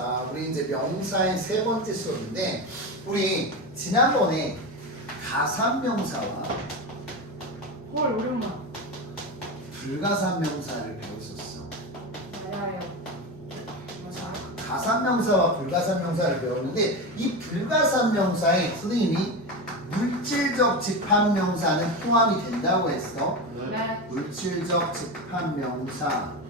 자, 우리 이제 명사의 세 번째 수업인데 우리 지난번에 가산명사와 헐 오랜만. 불가산명사를 배웠었어. 맞아요. 자, 가산명사와 불가산명사를 배웠는데 이 불가산명사에 선생님이 물질적 집합명사는 포함이 된다고 했어. 네. 물질적 집합명사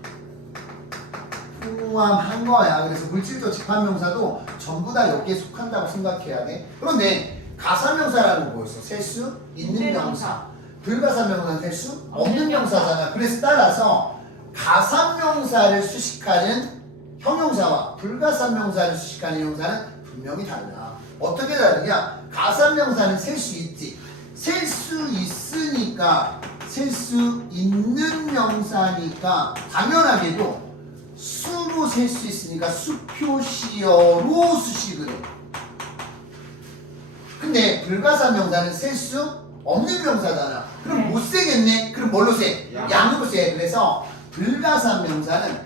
포함한 거야. 그래서 물질적 집합명사도 전부 다 여기에 속한다고 생각해야 돼. 그런데 가사명사라는 거 뭐였어? 셀수 있는 명사. 불가사명사는 셀수 없는 없는 명사잖아. 그래서 따라서 가사명사를 수식하는 형용사와 불가사명사를 수식하는 형용사는 분명히 달라. 어떻게 다르냐? 가사명사는 셀 수 있지. 셀 수 있으니까 셀 수 있는 명사니까 당연하게도 수 로 셀 수 있으니까 수표시어로 수식을 해. 근데 불가사 명사는 셀 수 없는 명사잖아. 그럼 네. 못 세겠네? 그럼 뭘로 세? 양. 양으로 세. 그래서 불가사 명사는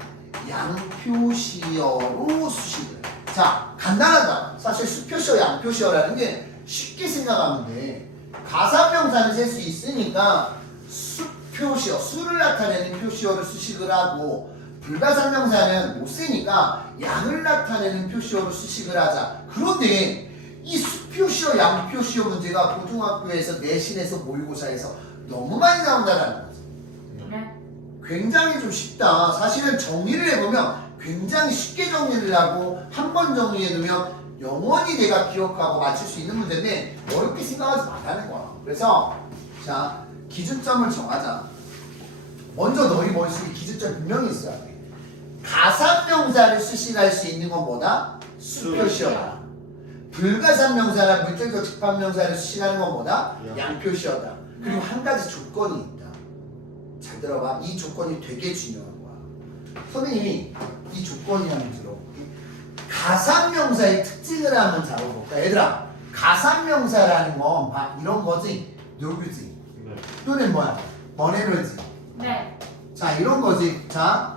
양표시어로 수식을 해. 자, 간단하다. 사실 수표시어, 양표시어라는 게 쉽게 생각하면 돼. 가사명사는 셀 수 있으니까 수표시어, 수를 나타내는 표시어를 수식을 하고 불가사명사는 못 쓰니까 양을 나타내는 표시어로 수식을 하자. 그런데 이 수표시어, 양표시어 문제가 고등학교에서 내신에서 모의고사에서 너무 많이 나온다는 거죠. 네 굉장히 좀 쉽다. 사실은 정리를 해보면 굉장히 쉽게 정리를 하고 한 번 정리해두면 영원히 내가 기억하고 맞출 수 있는 문제인데 어렵게 생각하지 말라는 거야. 그래서 자 기준점을 정하자. 먼저 너희 머릿속에 기준점 분명히 있어야 돼. 가산명사를 수식할 수 있는 건 뭐다? 수표시어다. 불가산명사나 물질적 건 뭐다? 양. 양표시어다. 그리고 한 가지 조건이 있다. 잘 들어봐. 이 조건이 되게 중요한 거야. 선생님이 이 조건이라는 들어볼게. 가산명사의 특징을 한번 잡아볼까? 얘들아, 가산명사라는 건 봐. 이런 거지. 누구지? 네. 또는 뭐야? 머네로지. 네. 자, 이런 거지. 자,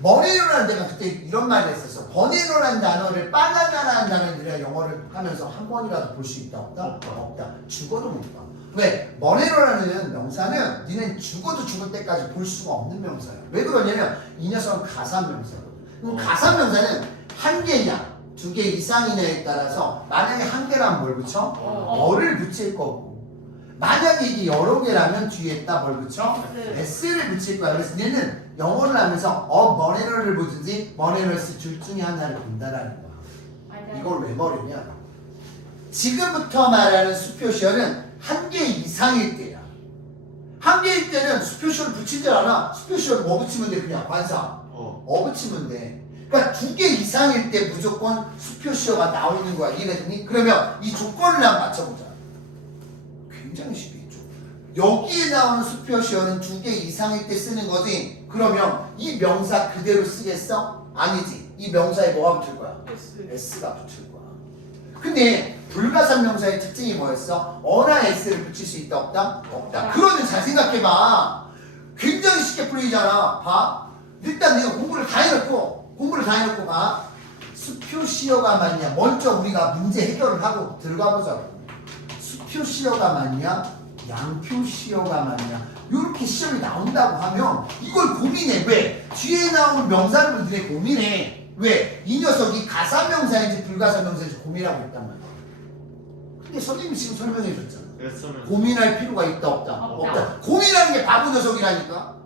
머네로라는 데가 그때 이런 말을 했었어. 버네로라는 단어를 바나나라는 단어를 우리가 영어를 하면서 한 번이라도 볼 수 있다 없다? 없다. 죽어도 못 봐. 왜? 머네로라는 명사는 니는 죽어도 죽을 때까지 볼 수가 없는 명사야. 왜 그러냐면 이 녀석은 가산명사거든. 그럼 어. 가산명사는 한 개냐, 두 개 이상이냐에 따라서 만약에 한 개라면 뭘 붙여? 어. 어를 붙일 거고 만약에 이게 여러 개라면 뒤에다 뭘 붙여? S. S를 붙일 거야. 그래서 얘는 영어를 하면서 어 머네러를 보든지 머네러스 둘 중에 하나를 본다라는 거야. 맞아요 이걸 왜 모르냐? 지금부터 말하는 수표시어는 한 개 이상일 때야. 한 개일 때는 수표시어를 붙이질 않아. 수표시어를 뭐 붙이면 돼? 그냥 관사. 어. 어 붙이면 돼. 그러니까 두 개 이상일 때 무조건 수표시어가 나오는 거야. 이해가 되니? 그러면 이 조건을 한번 맞춰보자. 굉장히 쉽겠죠. 여기에 나오는 수표시어는 두 개 이상일 때 쓰는 거지. 그러면 이 명사 그대로 쓰겠어? 아니지. 이 명사에 뭐가 붙을 거야? S S가 붙을 거야. 근데 불가산 명사의 특징이 뭐였어? 어나 S를 붙일 수 있다 없다? 없다. 그러면 잘 생각해봐. 굉장히 쉽게 풀리잖아. 봐. 일단 내가 공부를 다 해놓고 공부를 다 해놓고 봐. 수표시어가 맞냐? 먼저 우리가 문제 해결을 하고 들어가 보자고. 수표시어가 맞냐? 양표 시어가 맞냐? 이렇게 시험이 나온다고 하면 이걸 고민해. 왜? 뒤에 나오는 명사를 니네 고민해. 왜? 이 녀석이 가사명사인지 불가사명사인지 고민하고 있단 말이야. 근데 선생님이 지금 설명해 줬잖아. S는 고민할 필요가 있다 없다? 없다. 고민하는 게 바보 녀석이라니까.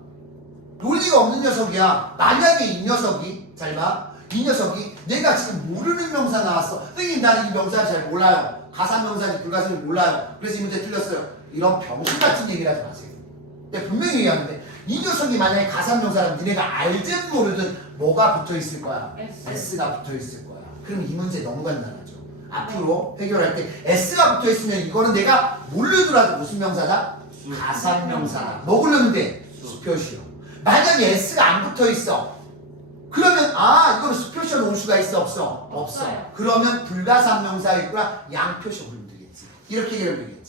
논리가 없는 녀석이야. 만약에 이 녀석이 잘 봐. 이 녀석이 내가 지금 모르는 명사 나왔어. 선생님 나는 이 명사 잘 몰라요. 가사명사인지 불가사인지 몰라요. 그래서 이 문제 틀렸어요. 이런 병신 같은 얘기를 하지 마세요. 내가 분명히 얘기하는데 이 녀석이 만약에 가사명사라면 니네가 알든 모르든 뭐가 붙어 있을 거야? S S가 붙어 있을 거야. 그럼 이 문제 너무 간단하죠. 앞으로 해결할 때 S가 붙어 있으면 이거는 내가 모르더라도 무슨 명사다? 수. 가산명사다. 뭐 부르는데? 수. 수표시어. 만약에 S가 안 붙어 있어. 그러면 아 이거는 수표시어 놓을 수가 있어 없어? 없어. 그러면 불가산명사이구나 양표시어 부르면 되겠지. 이렇게 해결되겠지.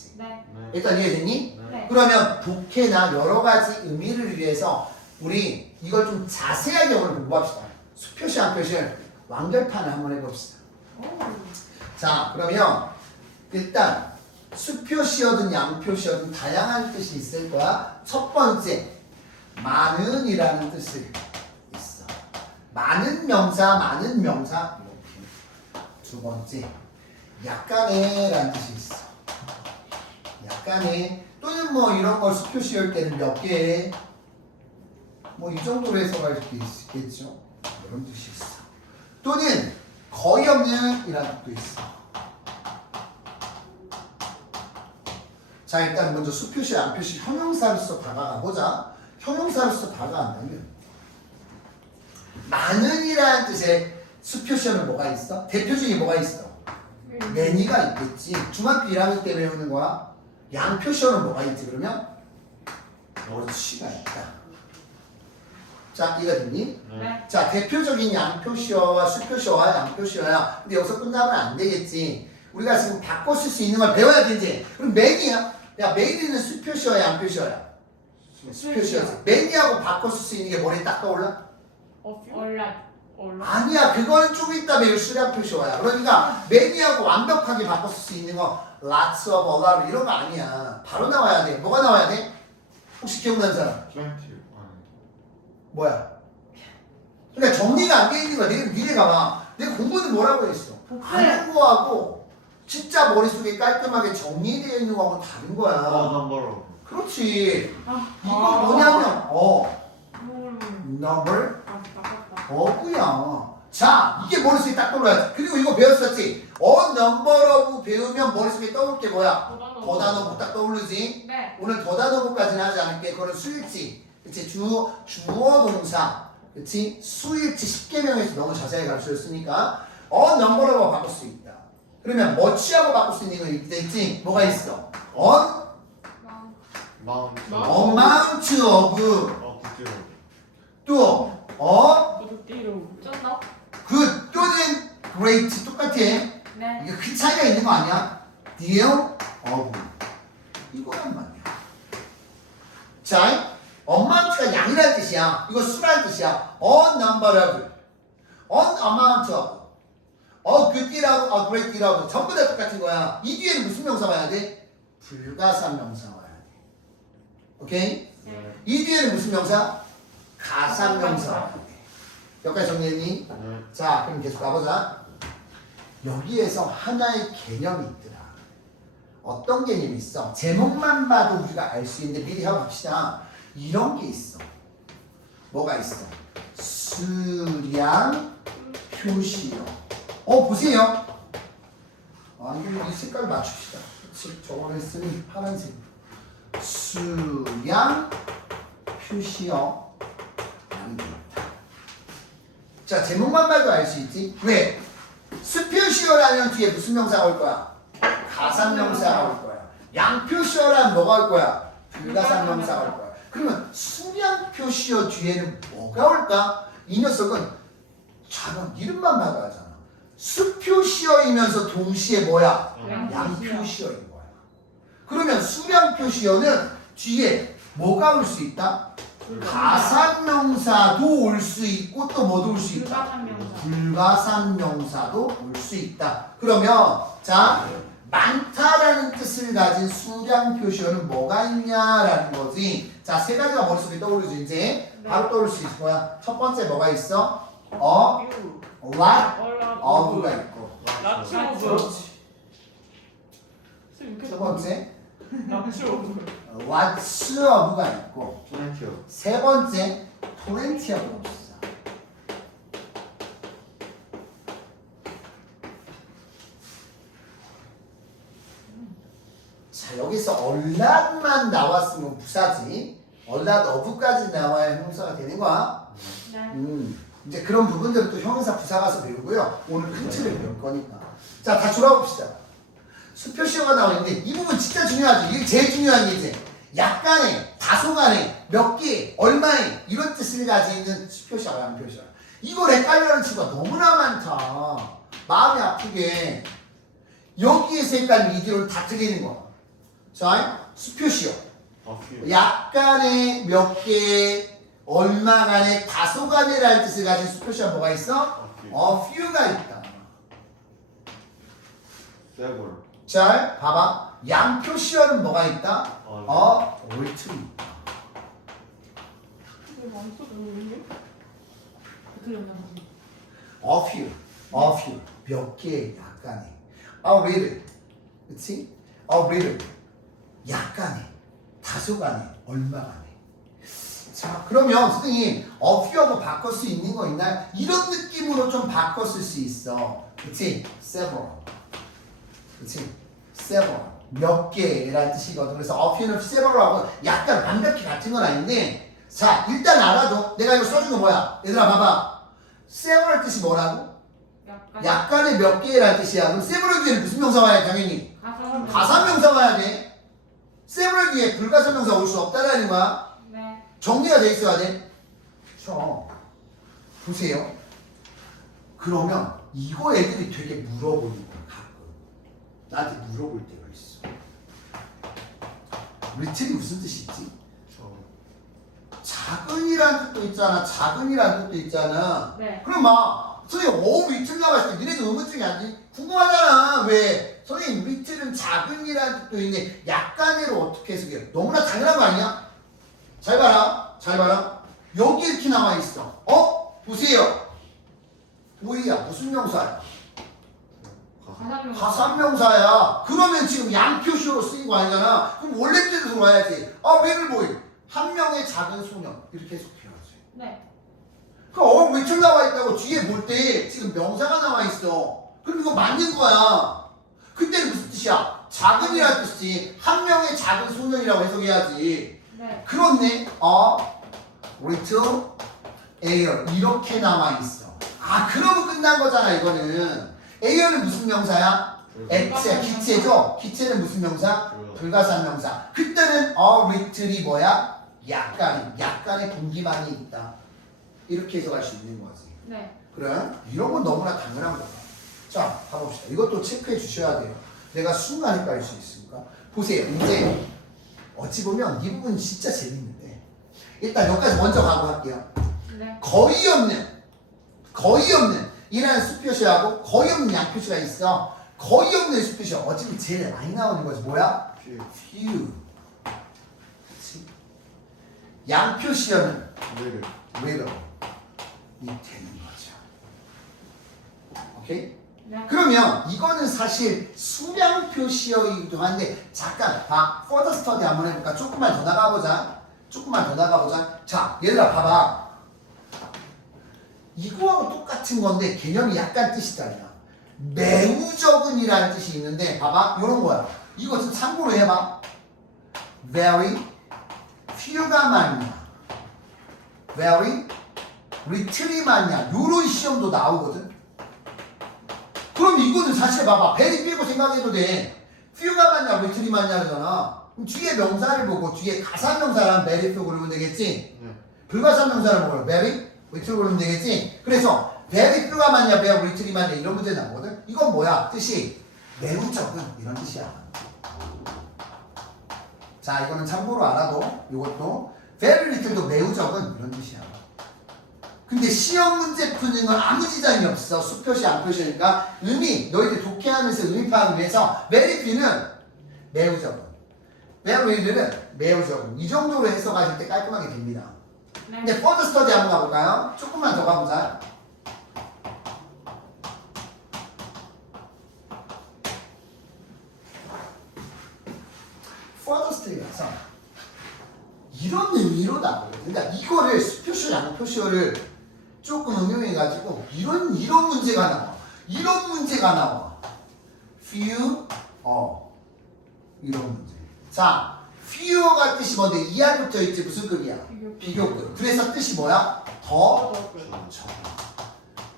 일단 이해됐니? 네. 네. 그러면 독해나 여러 가지 의미를 위해서 우리 이걸 좀 자세하게 오늘 공부합시다. 수표시, 양표시를 완결판을 한번 해봅시다. 오. 자, 그러면 일단 수표시어든 양표시어든 다양한 뜻이 있을 거야. 첫 번째, 많은이라는 뜻이 있어. 많은 명사, 많은 명사. 두 번째, 약간의라는 뜻이 있어. 약간의 또는 뭐 이런 걸 수표시할 때는 몇 개, 뭐이 정도로 해석할 수 있겠죠. 이런 뜻이 있어. 또는 거의 없는 이라는 뜻도 있어. 자 일단 먼저 수표시 안표시 형용사로서 다가가 보자. 형용사로서 다가간다면 많은이라는 뜻의 수표시에는 뭐가 있어? 대표 중에 뭐가 있어? 매니가 있겠지. 중학교 1학년 때 배우는 거야. 양 표시어는 뭐가 있지 그러면? 워치가 있다. 자 이해됐니? 네. 자 대표적인 양표시어와 수표시어와 양표시어야 근데 여기서 끝나면 안 되겠지 우리가 지금 바꿔 쓸 수 있는 걸 배워야 되지 그럼 맨이야 야 맨이는 수표시어야 양표시어야 수표시어지 맨이하고 바꿔 쓸 수 있는 게 머리에 딱 떠올라? 올라. 올라. 아니야 그거는 좀 이따 배울 수량표시어야 그러니까 맨이하고 완벽하게 바꿔 쓸 수 있는 거 lots of, a lot 이런 거 아니야 바로 나와야 돼 뭐가 나와야 돼? 혹시 기억나는 사람? 플랜티 뭐야? 그러니까 정리가 안 돼 있는 거야. 내가 니네가 봐. 내가 공부는 뭐라고 했어? 하는 거하고 진짜 머릿속에 깔끔하게 정리되어 있는 거하고 다른 아 거야. 넘버로 그렇지. 아. 이거 뭐냐면 어 음. number 아, 아깝다. 어구야. 자 이게 머릿속에 딱 떠올라야 돼. 그리고 이거 배웠었지. 어 number of 배우면 머릿속에 떠올 게 뭐야? 더 단어부 딱 떠오르지. 네. 오늘 더 단어부까지는 하지 않을게. 그거는 수일치. 그치? 주, 주어 동사. 그치? 수일치 10개명에서 너무 자세히 가르쳐줬으니까 어 넘버라고 바꿀 수 있다. 그러면 뭐치하고 바꿀 수 있는 거 있겠지? 뭐가 있어? on 마운트 뭐? amount of 어 굿즈로 또 어? good 또는 great 똑같아. 네. 이게 큰 차이가 있는 거 아니야? deal of 이거란 말이야. 자, amount가 양이라는 뜻이야. 이거 수라는 뜻이야. a number of, an amount of, a good deal하고 a great deal하고 전부 다 똑같은 거야. 이 뒤에는 무슨 명사 와야 돼? 불가산 명사 와야 돼. 오케이? 네 이 뒤에는 무슨 명사? 가산 명사 와야 돼. 여기까지 정리했니? 네. 자, 그럼 계속 가보자. 여기에서 하나의 개념이 있더라. 어떤 개념이 있어? 제목만 봐도 우리가 알 수 있는데 미리 갑시다. 이런 게 있어. 뭐가 있어? 수량 표시요. 어, 보세요. 아, 이거 이 색깔 맞춥시다. 저번에 쓰는 파란색. 수량 표시요. 양이다. 자 제목만 봐도 알 수 있지 왜 수표시어라면 뒤에 무슨 명사가 올 거야? 가산 명사가 올 거야. 양표시어라면 뭐가 올 거야? 불가산 명사가 올 거야. 그러면 수량표시어 뒤에는 뭐가 올까? 이 녀석은 자는 이름만 알잖아. 수표시어이면서 동시에 뭐야? 양표시어인 거야. 그러면 수량표시어는 뒤에 뭐가 올 수 있다 가산명사도 올 수 있고 또 뭐도 올 수 있다. 불가산 명사. 불가산 명사도 올 수 있다. 그러면 자 많다라는 뜻을 가진 수량 표시어는 뭐가 있냐라는 거지. 자 세 가지가 머릿속에 떠오르지 이제 바로 떠올 수 있을 거야. 첫 번째 뭐가 있어? 어, 올라. of가 있고. 라츠 그렇지. 두 번째 what's of가 있고. 플랜티어 세 번째 토렌티아가 없어. 자 여기서 얼랏만 나왔으면 부사지. 얼랏 어부까지 나와야 형용사가 되는 거야. 네. 음, 이제 그런 부분들은 또 형용사 부사 가서 배우고요. 오늘 큰 틀을 배울 거니까. 자, 다 돌아봅시다. 수표시어가 나오는데 이 부분 진짜 중요하지. 이게 제일 중요한 게 이제 약간의, 다소간의, 몇 개, 얼마의 이런 뜻을 가지고 있는 수표시어가 양표시어. 이걸 헷갈려하는 친구가 너무나 많다. 마음이 아프게 여기에서 헷갈리면 이 뒤로 다 틀리는 거야. 자, 수표시어. 어퓨 약간의 몇 개, 얼마간의, 다소간의라는 뜻을 가진 수표시가 뭐가 있어? a few가 있다. several. 잘 봐봐. 양표 시어는 뭐가 있다? 어, 어, 리틀이 있다. A few, a few. 몇 개, 약간의. A little. 그치? A little. 약간의. 다소간의. 얼마간의. 자, 그러면 선생님, a few하고 바꿀 수 있는 거 있나요? 이런 느낌으로 좀 바꿨을 수 있어. 그치? several. 그치? several. 몇 개라는 뜻이거든. 그래서 a few는 several하고 약간 완벽히 같은 건 아닌데, 자, 일단 알아도 내가 이거 써준 거 뭐야? 얘들아, 봐봐. several 뜻이 뭐라고? 약간 약간의 몇 개라는 뜻이야. 그럼 several 뒤에는 무슨 명사 와야 돼, 당연히? 가사 가사명사 와야 돼. several 뒤에 불가사명사 올 수 없다라는 거야. 네. 정리가 돼 있어야 돼. 그렇죠. 보세요. 그러면 이거 애들이 되게 물어보는 거야. 나한테 물어볼 때가 있어. 리틀이 무슨 뜻이 있지? 저, 작은이라는 뜻도 있잖아. 작은이라는 뜻도 있잖아. 네. 그럼 막 선생님 어우 리틀 나왔을 때 니네도 의문증이 아니지? 궁금하잖아. 왜? 선생님 리틀은 작은이라는 뜻도 있는데 약간으로 어떻게 해석해요? 너무나 당연한 거 아니야? 잘 봐라. 잘 봐라. 여기 이렇게 나와 있어. 어? 보세요. 뭐야? 무슨 명사야? 가산명사야. 그러면 지금 양표시로 쓰인 거 아니잖아. 그럼 원래 뜻으로 와야지. 아, 왜를 뭐해? 한 명의 작은 소년. 이렇게 해석해야지. 네. 그 어, 외출 나와 있다고 뒤에 볼 때 지금 명사가 나와 있어. 그럼 이거 맞는 거야. 그때는 무슨 뜻이야? 작은이라는 뜻이지. 한 명의 작은 소년이라고 해석해야지. 네. 그렇네. 어, little air 이렇게 나와 있어. 아, 그러면 끝난 거잖아 이거는. Air는 무슨 명사야? 액체, 기체죠. 기체는 무슨 명사? 불가. 불가산 명사. 그때는 a little이 뭐야? 약간, 약간의 공기만이 있다. 이렇게 해석할 수 있는 거지. 네. 그래? 이런 건 너무나 당연한 거다. 자, 가봅시다. 이것도 체크해 주셔야 돼요. 내가 순간 헷갈릴 수 있으니까. 보세요. 이제 어찌 보면 이 부분 진짜 재밌는데. 일단 여기까지 먼저 가고 할게요. 네. 거의 없는, 거의 없는 이라는 수표시하고 거의 없는 양표시가 있어. 거의 없는 수표시 어차피 제일 많이 나오는 거지. 뭐야? few. 양표시어는 little. little 이 되는 거죠. 오케이? 네. 그러면 이거는 사실 수량 표 시어이기도 한데 잠깐 봐. further study 한번 해볼까? 조금만 더 나가보자. 조금만 더 나가보자. 자, 얘들아 봐봐. 이거하고 똑같은 건데 개념이 약간 뜻이 달라. 매우 적은이라는 뜻이 있는데 봐봐. 이런 거야. 좀 참고로 해봐. very few가 많냐. very little이 많냐. 요런 시험도 나오거든. 그럼 이거는 사실 봐봐. very 빼고 생각해도 돼. few가 많냐, little이 많냐 그러잖아. 그럼 뒤에 명사를 보고 뒤에 가사 명사랑 very few 그러면 되겠지? 네. 불가사 명사를 보고 very little 그러면 되겠지? 그래서 very few가 많냐, very little이 많냐 이런 문제 나오거든. 이건 뭐야? 뜻이 매우 적은 이런 뜻이야. 자, 이거는 참고로 알아도 이것도 very little도 매우 적은 이런 뜻이야. 근데 시험 문제 푸는 건 아무 지장이 없어. 수표시, 안 표시니까 의미, 너희들 독해하면서 의미 파악을 위해서 very few는 매우 적은. very little는 매우 적은. 이 정도로 해석하실 때 깔끔하게 됩니다. 네. 근데 further study 한번 가볼까요? 조금만 더 가보자. further study 가서 이런 의미로 나오거든요. 그러니까 이거를 수표시, 양표시를 조금 응용해가지고 이런 이런 문제가 나와. 이런 문제가 나와. few, 어 이런 문제. 자, few가 뜻이 뭔데? 붙어 있지 무슨 급이야? 비교. 비교급. 그래서 뜻이 뭐야? 더 어, 적어.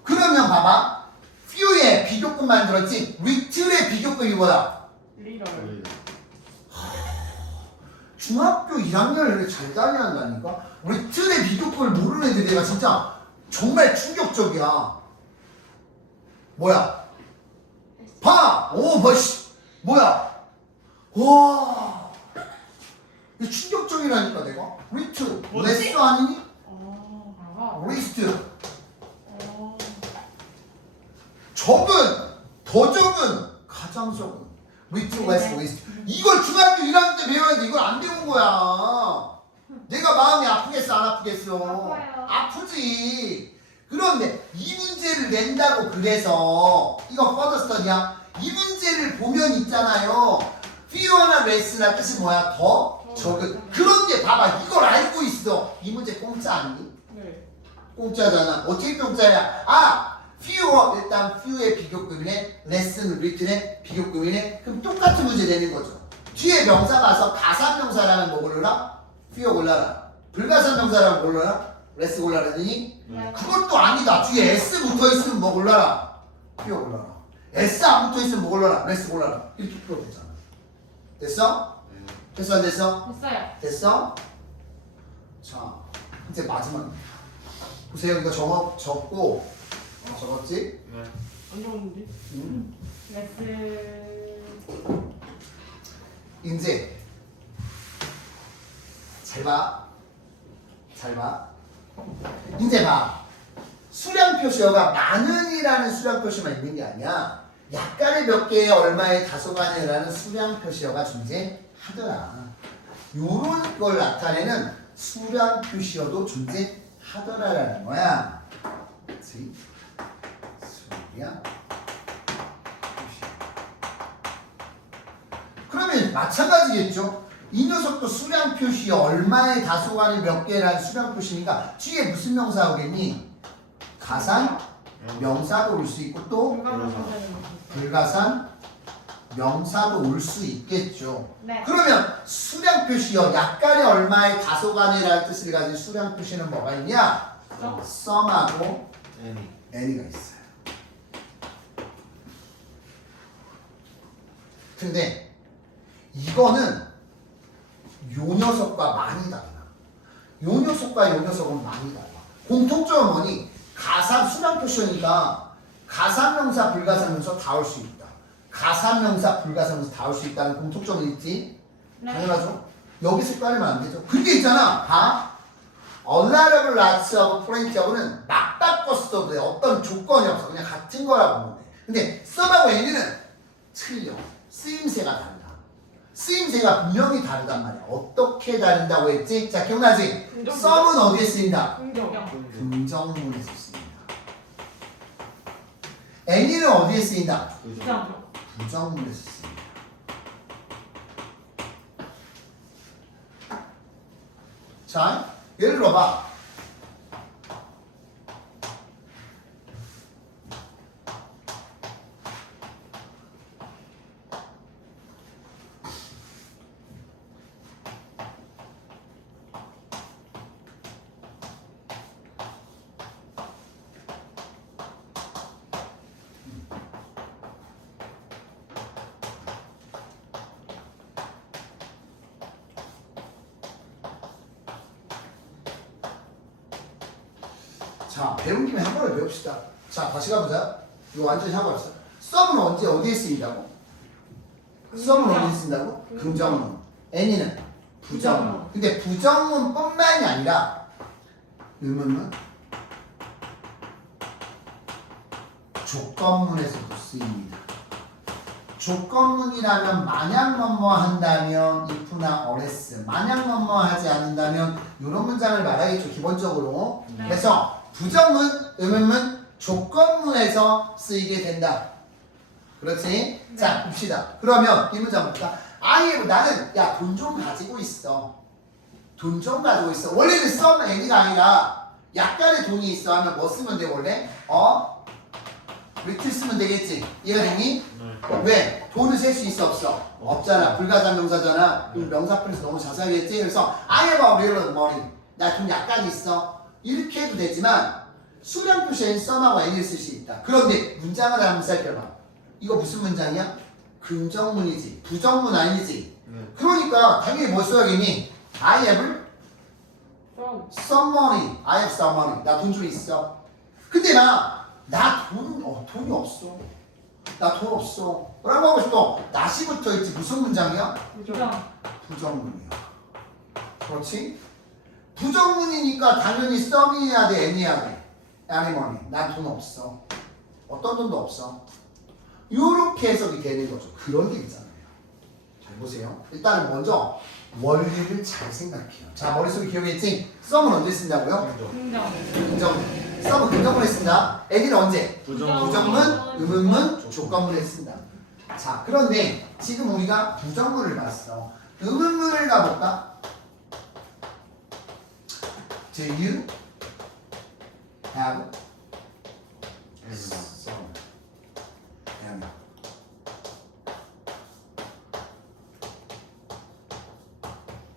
그러면 봐봐. few의 비교급 만들었지. little의 비교급이 뭐야? 리더. little. 중학교 1학년을 잘 따야 한다니까? little의 비교급을 모르는 애들 내가 진짜 정말 충격적이야. 뭐야? 봐! 오, 뭐씨! 뭐야? 와! 이 충격적이라니까 내가? 리트, 뭐지? 레스 아니니? 어. 아. 리스트. 어. 적은 더 적은 가장 적은 with less least 이걸 중학교 1학년 때 배워야 돼 이걸 안 배운 거야 내가 마음이 아프겠어 안 아프겠어 아파요. 아프지 그런데 이 문제를 낸다고 그래서 이거 퍼더 스터디야 이 문제를 보면 있잖아요 fewer나 less나 뜻이 뭐야 더 적은 그런데 봐봐 이걸 알고 있어 이 문제 공짜 아니니? 네. 공짜잖아. 어떻게 공짜야? 아, few 일단 few의 비교급이네, less는 written의 비교급이네. 그럼 똑같은 문제 내는 거죠. 뒤에 명사 가서 가산명사라면 뭐 골라라? few 골라라. 불가산명사라면 뭐 골라라? less 골라라니? 네. 그것도 아니다. 뒤에 s 붙어 있으면 뭐 골라라? few 골라라. s 안 붙어 있으면 뭐 골라라? less 골라라. 이렇게 풀어도 되잖아. 됐어? 네. 됐어 안 됐어? 됐어요. 됐어? 자, 이제 마지막입니다. 보세요, 이거 적어, 적고, 적었지? 네. 안 좋은데? 음. 레스. 이제, 잘 봐. 잘 봐. 이제 봐. 수량 표시어가 많은이라는 수량 표시만 있는 게 아니야. 약간의 몇 개의 얼마의 다소간이라는 수량 표시어가 존재 하더라. 요런 걸 나타내는 수량 표시어도 존재하더라라는 거야. 그치? 수량 표시어. 그러면 마찬가지겠죠. 이 녀석도 수량 표시어 얼마의 다소간이 몇 개라는 수량 표시니까 뒤에 무슨 명사 오겠니? 가산 명사도 올 수 있고 또. 불가산 명사도 올 수 있겠죠. 네. 그러면 수량 표시요 약간의 얼마의 다소간이라는 뜻을 가진 수량 표시는 뭐가 있냐? 써. 썸하고 애니. any가 있어요. 근데 이거는 요 녀석과 많이 달라. 요 녀석과 요 녀석은 많이 달라. 공통점은 뭐니? 가산 수량 표시니까 가산명사 불가산명사 다 올 수 있다. 가산명사 불가산명사 다 올 수 있다는 공통점은 있지. 네. 당연하죠. 여기서 헷갈리면 안 되죠. 근데 있잖아. 봐. A lot of lots of plenty하고는 막 바꿨어도 돼. 어떤 조건이 없어. 그냥 같은 거라고 보면 돼. 근데 썸하고 애니는 틀려. 쓰임새가 다르다. 쓰임새가 분명히 다르단 말이야. 어떻게 다른다고 했지? 자, 기억나지? 긍정. 썸은 어디에 쓰인다? 긍정. 긍정문에서 쓰인다. 애니는 어디에 쓰인다? 부정. 부정문에서 쓰인다. 자, 예를 들어봐. 자, 배운 김에 한 번에 배웁시다. 자, 다시 가보자. 이거 완전히 하고 왔어. 썸은 언제 어디에 쓰인다고? 썸은 어디에 쓰인다고? 긍정문. 애니는 부정문. 근데 부정문뿐만이 아니라 의문문, 조건문에서도 쓰입니다. 조건문이라면 만약 뭐뭐 한다면 if나 어레스 만약 뭐뭐 하지 않는다면 이런 문장을 말하겠죠 기본적으로 네. 그래서 부정문, 의문문, 조건문에서 쓰이게 된다 그렇지? 자 봅시다 그러면 이 문장 볼까? 아예 나는 야 돈 좀 가지고 있어 돈 좀 가지고 있어 원래는 썸 애니가 아니라 약간의 돈이 있어 하면 뭐 쓰면 돼 원래? 어? 리틀 쓰면 되겠지 이해가 됐니? 네. 왜? 돈을 셀 수 있어 없어? 없잖아. 불가산 명사잖아. 그럼 명사편에서 너무 자세하게 했지. 그래서 I have a little money. 나 돈 약간 있어. 이렇게 해도 되지만 수량 표시엔 썸하고 애니를 쓸수 있다. 그런데 문장을 한번 살펴봐. 이거 무슨 문장이야? 긍정문이지. 부정문 아니지. 네. 그러니까 당연히 뭐 써야겠니? I have 써. some money. I have some money. 나 돈 좀 있어. 근데 나, 나 돈, 어, 돈이 없어. 나 돈 없어. 라고 하고 싶어. 붙어 있지. 무슨 문장이야? 부정. 부정문이야. 그렇지? 부정문이니까 당연히 썸이어야 돼, 애니야 돼. 아니 뭐니? 난 돈 없어. 어떤 돈도 없어. 이렇게 해석이 되는 거죠. 그런 얘기잖아요. 잘 보세요. 일단은 먼저 원리를 잘 생각해요. 자 머릿속에 기억했지? 썸은 언제 쓴다고요? 긍정. 긍정. 썸은 긍정문에 쓴다. 애기는 언제? 부정. 부정문, 의문문, 조건문에 쓴다. 자, 그런데 지금 우리가 부정문을 봤어. 의문문을 가볼까? Do you have some? have.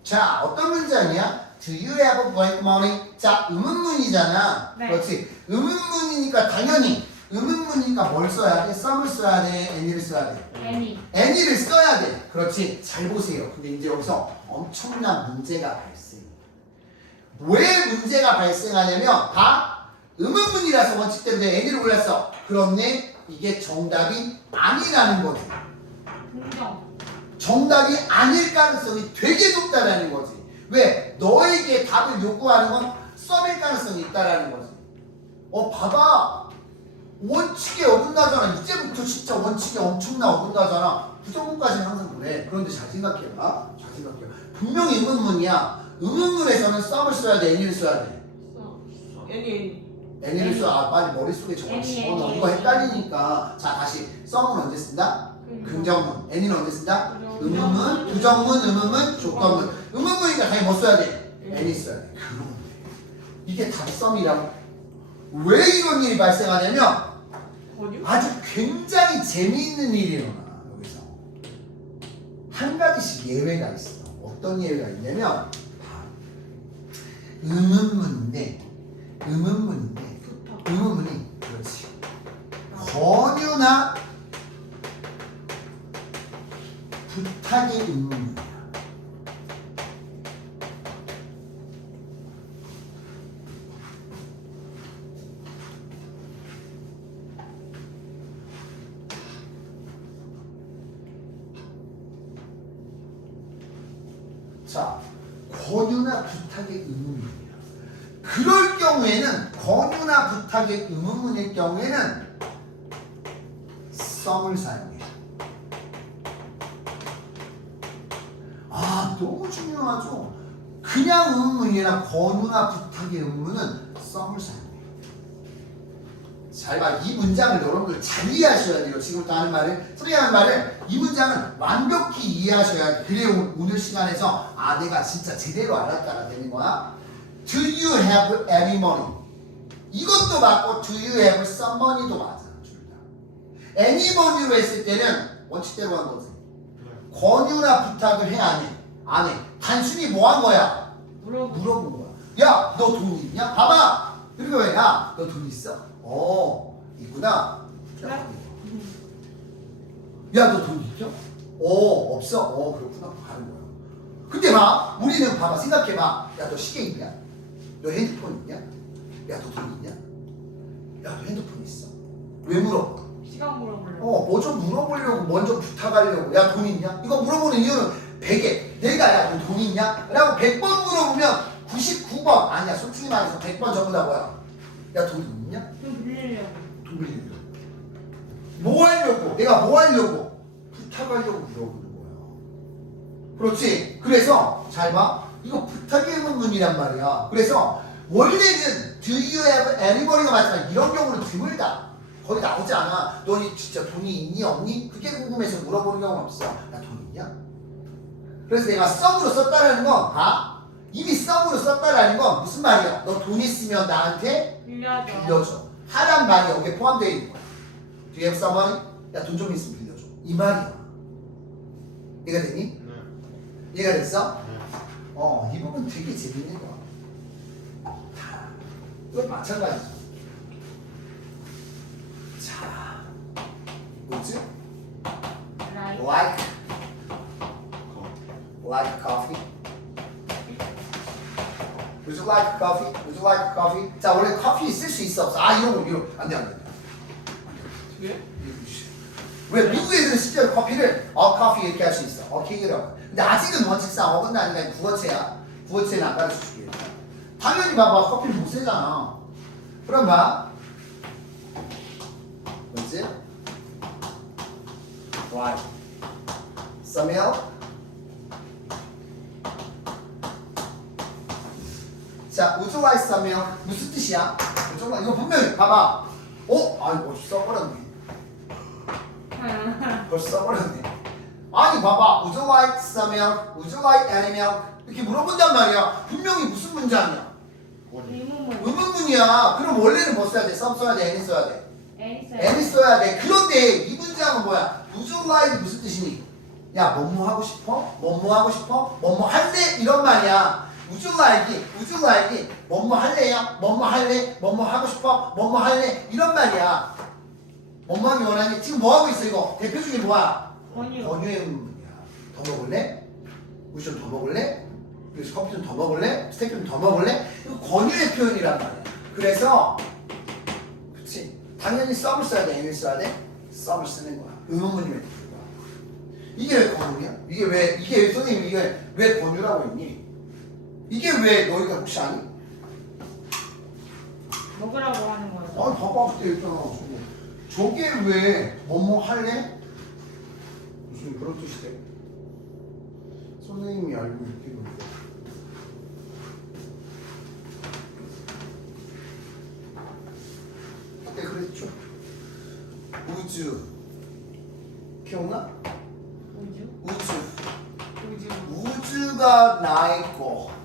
자, 어떤 문장이야? Do you have blank money? 자, 의문문이잖아. 네. 그렇지. 의문문이니까 당연히 의문문이니까 뭘 써야 돼? 썸을 써야 돼? any를 써야 돼? 애니. any를 써야 돼. 그렇지. 잘 보세요. 근데 이제 여기서 엄청난 문제가 발생. 왜 문제가 발생하냐면 다 의문문이라서 원칙대로 내 any를 골랐어. 그런데 이게 정답이 아니라는 거지. 긍정. 정답이 아닐 가능성이 되게 높다라는 거지. 왜? 너에게 답을 요구하는 건 썸일 가능성이 있다라는 거지. 어, 봐봐. 원칙에 어긋나잖아. 이제부터 진짜 원칙에 엄청나 어긋나잖아. 부정문까지는 항상 그래. 그런데 잘 생각해봐. 잘 생각해봐. 분명히 의문문이야. 의문문에서는 썸을 써야 돼, 애니를 써야 돼. 써. 애니 애니. 애니를 써. 아, 빨리 머릿속에 저거 애니, 집어넣어. 애니, 이거 애니. 헷갈리니까. 자, 다시. 썸은 언제 쓴다? 긍정. 긍정문. 애니는 언제 쓴다? 의문문, 부정문, 의문문, 조건문. 의문문이니까 당연히 뭐 써야 돼? 음. 애니 써야 돼. 이게 답이 썸이라고? 왜 이런 일이 발생하냐면 거류? 아주 굉장히 재미있는 일이 일어나 여기서 한 가지씩 예외가 있어. 어떤 예외가 있냐면 봐. 의문문인데 의문문인데. 의문문이 그렇지. 권유나 부탁의 의문문이야. 자, 권유나 부탁의 의문문이야. 그럴 경우에는 권유나 부탁의 의문문일 경우에는 썸을 사용해. 아, 너무 중요하죠. 그냥 의문문이나 권유나 부탁의 썸을 사용해. 잘 봐. 이 문장을 여러분들 잘 이해하셔야 돼요. 지금부터 하는 말을, 소리하는 말을 이 문장은 완벽히 이해하셔야 돼. 그래야 오- 오늘 시간에서 아, 내가 진짜 제대로 알았다가 되는 거야. Do you have any money? 이것도 맞고 Do you have some money도 맞아. 둘 다. any money로 했을 때는 원칙대로 한 거지. 권유나 부탁을 해, 안 해? 안 해. 단순히 뭐 한 거야? 물어보. 야, 너 돈 있냐? 봐봐. 그리고 왜? 야, 너 돈 있어? 어, 있구나. 야, 너 돈 있죠? 어, 없어. 어, 그렇구나. 가는 거야. 근데 봐, 우리는 봐봐, 생각해봐. 야, 너 시계 있냐? 너 핸드폰 있냐? 야, 너 돈 있냐? 야, 너 핸드폰 있어? 왜 물어봐? 시간 물어보려. 어, 뭐 좀 물어보려고, 먼저 부탁하려고. 야, 돈 있냐? 이거 물어보는 이유는 베개. 내가 야, 너 돈 있냐? 라고 100번 물어보면 99번. 아니야, 솔직히 말해서 100번 전부 다 뭐야? 야, 돈 있냐? 좀 빌리려고. 돈 빌리려고. 뭐 하려고? 내가 뭐 하려고? 부탁하려고 물어보는 거야. 그렇지? 그래서, 잘 봐. 이거 부탁의 의문문이란 말이야. 그래서, 원래는 do you have anybody가 맞지만 이런 경우는 드물다. 거의 나오지 않아. 너니 진짜 돈이 있니 없니? 그게 궁금해서 물어보는 경우는 없어. 나돈 있냐? 그래서 내가 썸으로 썼다라는 건 봐. 이미 썸으로 썼다라는 건 무슨 말이야? 너 돈 있으면 나한테 빌려줘. 빌려줘. 하란 말이 여기에 포함되어 있는 거야. Do you have someone? 야, 돈 좀 있으면 빌려줘. 이 말이야. 이해가 됐니? 네. 이해가 됐어? 네. 어, 이 부분 되게 재밌는 거야. 다. 이건 마찬가지죠. 자, 뭐지? Like, 거. like coffee. Would you like coffee? Would you like coffee? 자, 원래 커피 쓸수 있어 없어? 아, 이런 거, 이런 거. 안 돼, 안 돼. 왜? 왜 미국 애들은 실제로 커피를 어 커피 이렇게 할 수 있어 오케이라고 근데 아직은 원칙상 어긋나니까 구어체야 구어체는 안 가르쳐 주게 당연히 봐봐 커피를 못 쓰잖아 그럼 봐 is right. Some 자, some milk? 무슨 뜻이야? like- 이거 분명히 봐봐. 어? 아이 벌써 써버렸네. 벌써 써버렸네. 아니 봐봐. You like any milk? 이렇게 물어본단 말이야. 분명히 무슨 문장이야? 의문문. 의문문이야. 그럼 원래는 뭐 써야 돼? some 써야 돼? any 써야 돼? any 써야 돼. 그런데 이 문장은 뭐야? Like 무슨 뜻이니? 야, 뭐뭐 하고 싶어? 뭐뭐 하고 싶어? 뭐뭐 할래? 이런 말이야. Would you like it? Would you like it? 뭐뭐 할래요? 뭐뭐 할래? 뭐뭐 하고 싶어? 뭐뭐 할래? 이런 말이야. 하기 원하니? 지금 뭐 하고 있어 이거? 대표 중에 뭐야? 권유. 권유의 의문문이야. 더 먹을래? 우유 좀더 먹을래? 그래서 커피 좀 더 먹을래? 스테이크 좀 더 먹을래? 이거 권유의 표현이란 말이야. 그래서 그치 당연히 썸을 써야 돼, 애를 써야 돼? 썸을 쓰는 거야. 의문문임에도 불구하고. 이게 왜 권유냐? 이게 왜 이게 왜 선생님 이게 왜 권유라고 했니? 이게 왜 너희가 혹시 아니? 먹으라고 하는 거예요. 아, 봐봐 그때 있잖아. 저거. 저게 왜 뭐뭐 할래? 무슨 그런 뜻이 돼? 선생님이 알고 있기로. 그때 그랬죠. 우주 기억나? 우주. 우주 우주. 우주가 나의 거.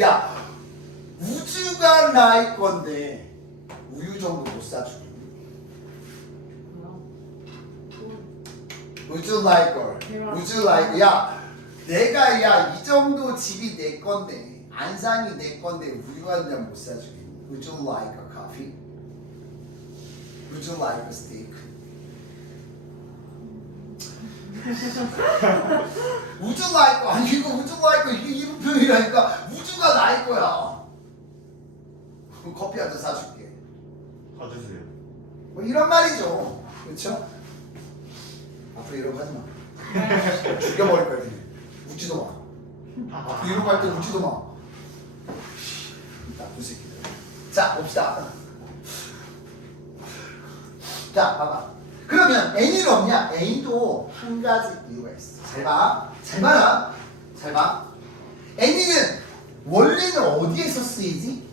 아, 야 우주가 나의 건데 우유 정도 못 사주니. Would you like her? 대박. Would you like? 야, 내가 야 이 정도 집이 내 건데 안산이 내 건데 우유 한 잔 못 사주겠니? Would you like a coffee? Would you like a steak? Would you like? 아니 이거 Would you like? 이게 이런 표현이라니까 우주가 나의 거야. 그럼 커피 한 잔 사줄게. 사주세요. 뭐 이런 말이죠. 그렇죠? 앞으로 이런 거 하지 마. 죽여버릴 거야, 그냥. 웃지도 마. 앞으로 이런 거할때 웃지도 마. 나쁜 새끼들. 자, 봅시다. 자, 봐봐. 그러면 애인은 없냐? 애인도 한 가지 이유가 있어. 잘 봐. 잘 봐라. 잘 봐. 애인은 원래는 어디에서 쓰이지?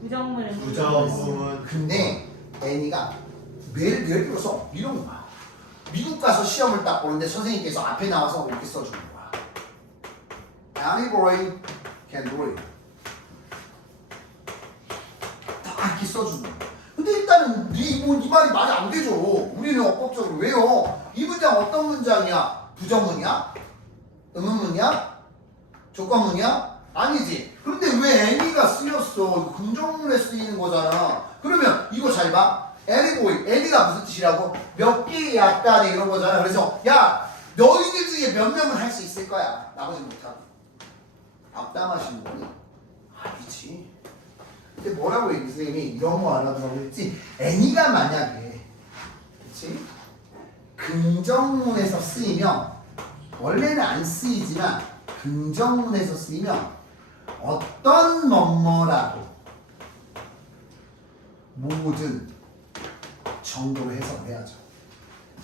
부정문은 부정문. 근데 애니가 매일 예를 들어서 이런 거야. 미국 가서 시험을 딱 보는데 선생님께서 앞에 나와서 이렇게 써주는 거야. Any boy can do it. 딱 이렇게 써주는 거야. 근데 일단은 네, 뭐, 네 말이 말이 안 되죠. 우리는 어법적으로 왜요? 이 문장 어떤 문장이야? 부정문이야? 의문문이야? 조건문이야? 아니지. 그런데 왜 애니가 쓰였어? 긍정문에 쓰이는 거잖아. 그러면 이거 잘 봐. 애니보이. 애니가 무슨 뜻이라고? 몇 개의 약간의 이런 거잖아. 그래서 야 너희들 중에 몇 명은 할 수 있을 거야. 나머지 못하고. 앞담하시는 거니? 아니지. 근데 뭐라고 얘기 선생님이 안 하더라고 했지? 애니가 만약에 그치? 긍정문에서 쓰이면 원래는 안 쓰이지만 긍정문에서 쓰이면 어떤 뭐뭐라도 모든 정도로 해석을 해야죠.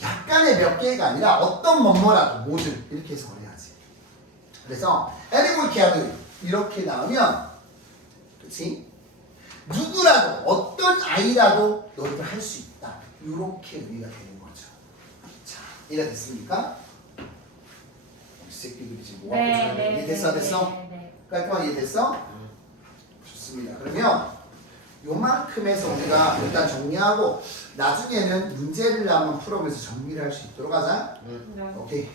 약간의 몇 개가 아니라 어떤 뭐뭐라도 모든 이렇게 해석을 해야지. 그래서 계약을 이렇게 나오면 그치? 누구라도 어떤 아이라도 너희들 할 수 있다. 이렇게 의미가 되는 거죠. 자, 이해 됐습니까? 우리 새끼들이 지금 뭐 하고 네, 있어요? 네. 이해 됐어? 네, 됐어? 네, 네. 깔끔하게 이해 됐어? 좋습니다. 그러면 요만큼 해서 우리가 일단 정리하고 나중에는 문제를 한번 풀어보면서 정리를 할 수 있도록 하자. 네. 오케이.